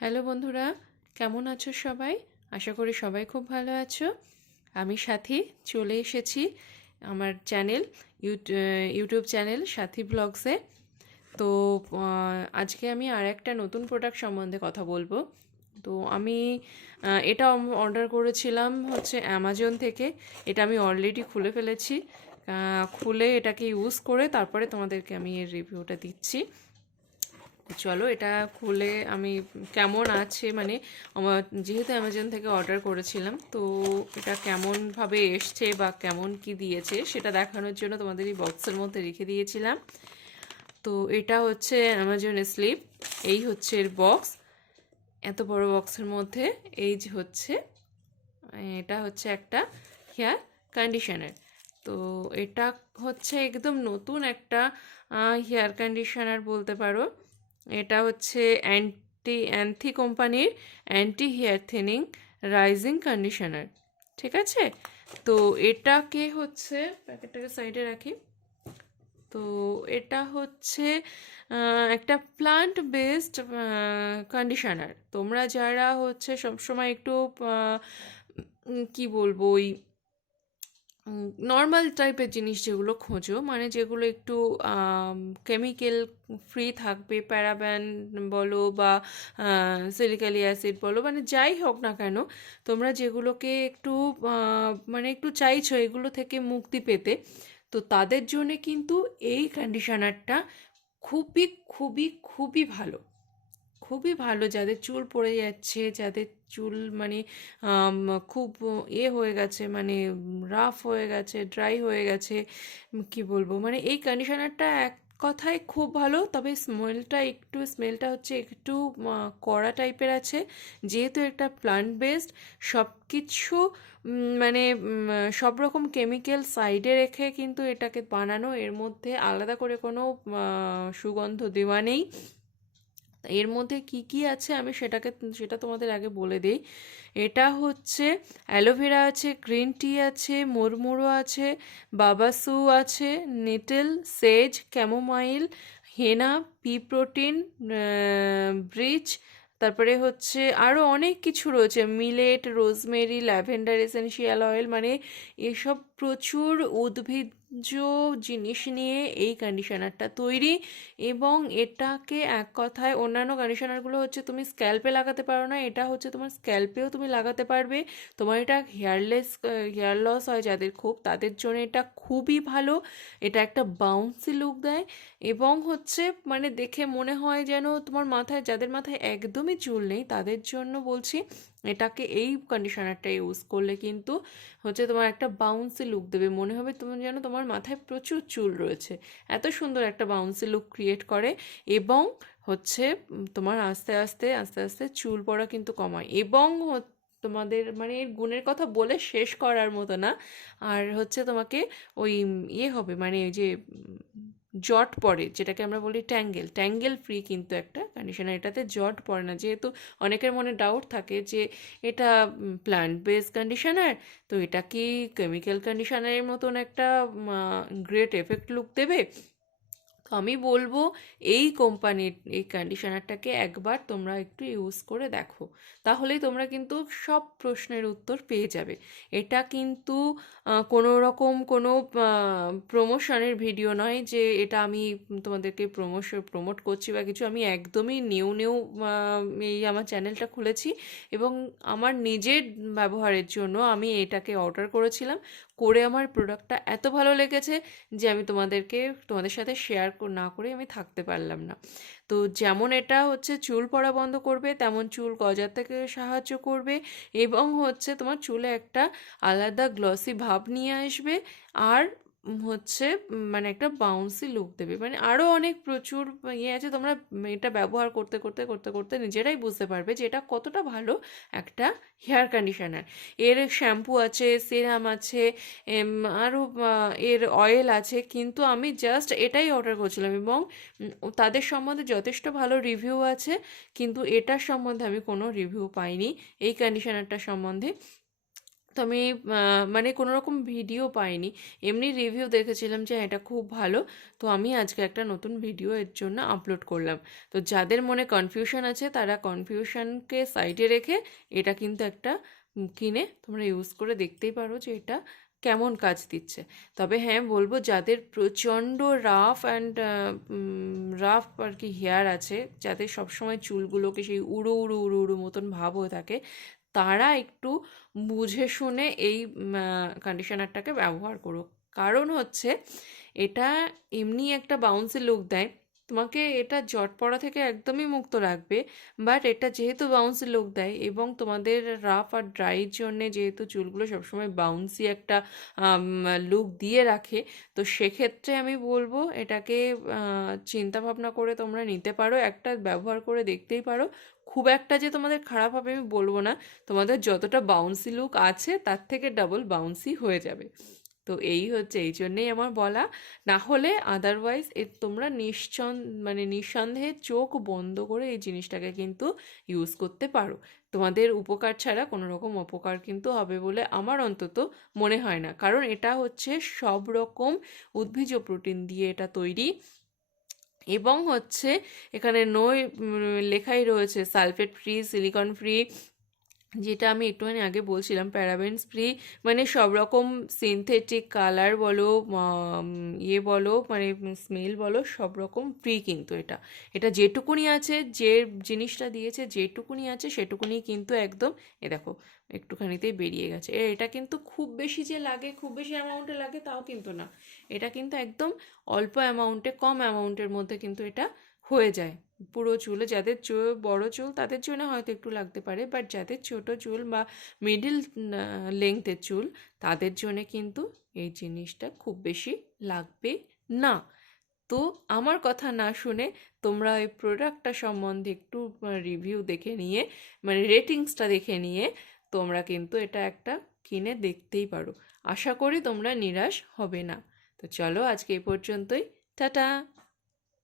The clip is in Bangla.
হ্যালো বন্ধুরা, কেমন আছো সবাই? আশা করি সবাই খুব ভালো আছো। আমি সাথী চলে এসেছি আমার চ্যানেল ইউটিউব চ্যানেল সাথী ব্লগসে। তো আজকে আমি আর একটা নতুন প্রোডাক্ট সম্বন্ধে কথা বলবো। তো আমি এটা অর্ডার করেছিলাম হচ্ছে অ্যামাজন থেকে। এটা আমি অলরেডি খুলে ফেলেছি। খুলে এটাকে ইউজ করে তারপরে তোমাদেরকে আমি এর রিভিউটা দিচ্ছি। চলো এটা খুলে আমি কেমন আছে মানে আমার যেহেতু অ্যামাজন থেকে অর্ডার করেছিলাম, তো এটা কেমনভাবে এসছে বা কেমন কি দিয়েছে সেটা দেখানোর জন্য তোমাদের এই বক্সের মধ্যে রেখে দিয়েছিলাম। তো এটা হচ্ছে অ্যামাজন স্লিপ, এই হচ্ছে এর বক্স। এত বড় বক্সের মধ্যে এই যে হচ্ছে এটা হচ্ছে একটা হেয়ার কন্ডিশনার। তো এটা হচ্ছে একদম নতুন একটা হেয়ার কন্ডিশনার বলতে পারো। এটা হচ্ছে অ্যান্থি কোম্পানির anti hair thinning rising conditioner. ঠিক আছে, তো এটাকে হচ্ছে প্যাকেটটাকে সাইডে রাখি। তো এটা হচ্ছে একটা প্লান্ট বেসড কন্ডিশনার। তোমরা যারা হচ্ছে সবসময় একটু কি বলবো ওই নর্মাল টাইপের জিনিস যেগুলো খোঁজো, মানে যেগুলো একটু কেমিক্যাল ফ্রি থাকবে, প্যারাবেন বলো বা সিলিকালি অ্যাসিড বলো, মানে যাই হোক না কেন, তোমরা যেগুলোকে একটু মানে একটু চাইছো এগুলো থেকে মুক্তি পেতে, তো তাদের জন্যে কিন্তু এই কন্ডিশনারটা খুবই খুবই খুবই ভালো। খুবই ভালো যাদের চুল পড়ে যাচ্ছে, যাদের চুল মানে খুব হয়ে গেছে, মানে রাফ হয়ে গেছে, ড্রাই হয়ে গেছে, কি বলবো, মানে এই কন্ডিশনারটা এক কথায় খুব ভালো। তবে স্মেলটা হচ্ছে একটু কড়া টাইপের আছে, যেহেতু একটা প্লান্ট বেসড সব কিছু মানে সব রকম কেমিক্যাল সাইডে রেখে কিন্তু এটাকে বানানো, এর মধ্যে আলাদা করে কোনো সুগন্ধ দেওয়া নেই। এর মধ্যে কি কি আছে আমি সেটা তোমাদের আগে বলে দিই। এটা হচ্ছে অ্যালোভেরা আছে, গ্রিন টি আছে, মুড়মুড়ো আছে, বাবাসু আছে, নেটেল, সেজ, ক্যামোমাইল, হেনা, পি প্রোটিন, ব্রিচ, তারপরে হচ্ছে আরও অনেক কিছু রয়েছে, millet, rosemary, lavender essential oil, মানে এসব প্রচুর উদ্ভিজ্জ জিনিস নিয়ে এই কন্ডিশনারটা তৈরি। এবং এটাকে এক কথায় অন্যান্য কন্ডিশনারগুলো হচ্ছে তুমি স্ক্যাল্পে লাগাতে পারো না, এটা হচ্ছে তোমার স্ক্যাল্পেও তুমি লাগাতে পারবে। তোমার এটা হেয়ার লস হয় যাদের খুব, তাদের জন্য এটা খুবই ভালো। এটা একটা বাউন্সি লুক দেয় এবং হচ্ছে মানে দেখে মনে হয় যেন তোমার মাথায়, যাদের মাথায় একদমই চুল নেই তাদের জন্য বলছি, এটাকে এই কন্ডিশনারটা ইউজ করলে কিন্তু হচ্ছে তোমার একটা বাউন্সি লুক দেবে, মনে হবে তোমার যেন তোমার মাথায় প্রচুর চুল রয়েছে। এত সুন্দর একটা বাউন্সি লুক ক্রিয়েট করে এবং হচ্ছে তোমার আস্তে আস্তে আস্তে আস্তে চুল পড়া কিন্তু কমায়। এবং তোমাদের মানে এর গুণের কথা বলে শেষ করার মতো না। আর হচ্ছে তোমাকে ওই হবে মানে ওই যে জট পড়ে যেটাকে আমরা বলি ট্যাঙ্গেল ফ্রি কিন্তু একটা কন্ডিশনার, এটাতে জট পড়ে না। যেহেতু অনেকের মনে ডাউট থাকে যে এটা প্ল্যান্ট বেসড কন্ডিশনার, তো এটা কি কেমিক্যাল কন্ডিশনারের মতন একটা গ্রেট এফেক্ট লুক দেবে, তো আমি বলবো এই কোম্পানির এই কন্ডিশনারটাকে একবার তোমরা একটু ইউজ করে দেখো, তাহলেই তোমরা কিন্তু সব প্রশ্নের উত্তর পেয়ে যাবে। এটা কিন্তু কোনো রকম কোনো প্রমোশনের ভিডিও নয় যে এটা আমি তোমাদেরকে প্রমোট করছি বা কিছু। আমি একদমই নিউ এই আমার চ্যানেলটা খুলেছি এবং আমার নিজের ব্যবহারের জন্য আমি এটাকে অর্ডার করেছিলাম। করে আমার প্রোডাক্টটা এত ভালো লেগেছে যে আমি তোমাদের সাথে শেয়ার না করে আমি থাকতে পারলাম না। তো যেমন এটা হচ্ছে চুল পড়া বন্ধ করবে, তেমন চুল গজার থেকে সাহায্য করবে এবং হচ্ছে তোমার চুলে একটা আলাদা গ্লসি ভাব নিয়ে আসবে। আর হচ্ছে মানে একটা বাউন্সি লুক দেবে, মানে আরও অনেক প্রচুর আছে। তোমরা এটা ব্যবহার করতে করতে করতে করতে নিজেরাই বুঝতে পারবে যে এটা কতটা ভালো একটা হেয়ার কন্ডিশনার। এর শ্যাম্পু আছে, সিরাম আছে, আরও এর অয়েল আছে, কিন্তু আমি জাস্ট এটাই অর্ডার করছিলাম এবং তাদের সম্বন্ধে যথেষ্ট ভালো রিভিউ আছে, কিন্তু এটার সম্বন্ধে আমি কোনো রিভিউ পাইনি এই কন্ডিশনারটার সম্বন্ধে। তো আমি মানে কোনো রকম ভিডিও পাইনি, এমনি রিভিউ দেখেছিলাম যে এটা খুব ভালো। তো আমি আজকে একটা নতুন ভিডিও এর জন্য আপলোড করলাম। তো যাদের মনে কনফিউশন আছে তারা কনফিউশনকে সাইডে রেখে এটা কিন্তু একটা কিনে তোমরা ইউজ করে দেখতেই পারো যে এটা কেমন কাজ দিচ্ছে। তবে হ্যাঁ বলবো, যাদের প্রচণ্ড রাফ আর কি হেয়ার আছে, যাদের সবসময় চুলগুলোকে সেই উড়ো উড়ো উড়ো উড়ো মতন ভাব হয়ে থাকে, তারা একটু বুঝে শুনে এই কন্ডিশনারটাকে ব্যবহার করো। কারণ হচ্ছে এটা এমনি একটা বাউন্সি লুক দেয়, তোমাকে এটা জট পড়া থেকে একদমই মুক্ত রাখবে। বাট এটা যেহেতু বাউন্সি লুক দেয় এবং তোমাদের রাফ আর ড্রাইয়ের জন্যে যেহেতু চুলগুলো সবসময় বাউন্সি একটা লুক দিয়ে রাখে, তো সেক্ষেত্রে আমি বলবো এটাকে চিন্তা ভাবনা করে তোমরা নিতে পারো, একটা ব্যবহার করে দেখতেই পারো। খুব একটা যে তোমাদের খারাপ হবে আমি বলবো না, তোমাদের যতটা বাউন্সি লুক আছে তার থেকে ডাবল বাউন্সি হয়ে যাবে। তো এই হচ্ছে, এই জন্যেই আমার বলা। না হলে আদারওয়াইজ তোমরা মানে নিঃসন্দেহে চোখ বন্ধ করে এই জিনিসটাকে কিন্তু ইউজ করতে পারো। তোমাদের উপকার ছাড়া কোনো রকম অপকার কিন্তু হবে বলে আমার অন্তত মনে হয় না, কারণ এটা হচ্ছে সব রকম উদ্ভিজ প্রোটিন দিয়ে এটা তৈরি। এবং হচ্ছে এখানে লেখাই রয়েছে সালফেট ফ্রি, সিলিকন ফ্রি, যেটা আমি একটুখানি আগে বলছিলাম প্যারাবেনস ফ্রি। মানে সব রকম সিনথেটিক কালার বলো, বলো, মানে স্মেল বলো, সব রকম ফ্রি কিন্তু এটা। এটা যেটুকুনি আছে, যে জিনিসটা দিয়েছে যেটুকুনি আছে সেটুকুনি কিন্তু একদম, দেখো একটুখানিতেই বেরিয়ে গেছে। এটা কিন্তু খুব বেশি যে লাগে, খুব বেশি অ্যামাউন্টে লাগে তাও কিন্তু না, এটা কিন্তু একদম অল্প অ্যামাউন্টে, কম অ্যামাউন্টের মধ্যে কিন্তু এটা হয়ে যায় পুরো চুলে। যাদের বড় চুল তাদের জন্য হয়তো একটু লাগতে পারে, বাট যাদের ছোট চুল বা মিডিল লেংথের চুল তাদের জন্য কিন্তু এই জিনিসটা খুব বেশি লাগবে না। তো আমার কথা না শুনে তোমরা এই প্রোডাক্টটা সম্বন্ধে একটু রিভিউ দেখে নিয়ে, মানে রেটিংসটা দেখে নিয়ে তোমরা কিন্তু এটা একটা কিনে দেখতেই পারো। আশা করি তোমরা নিরাশ হবে না। তো চলো আজকে এই পর্যন্তই, টাটা।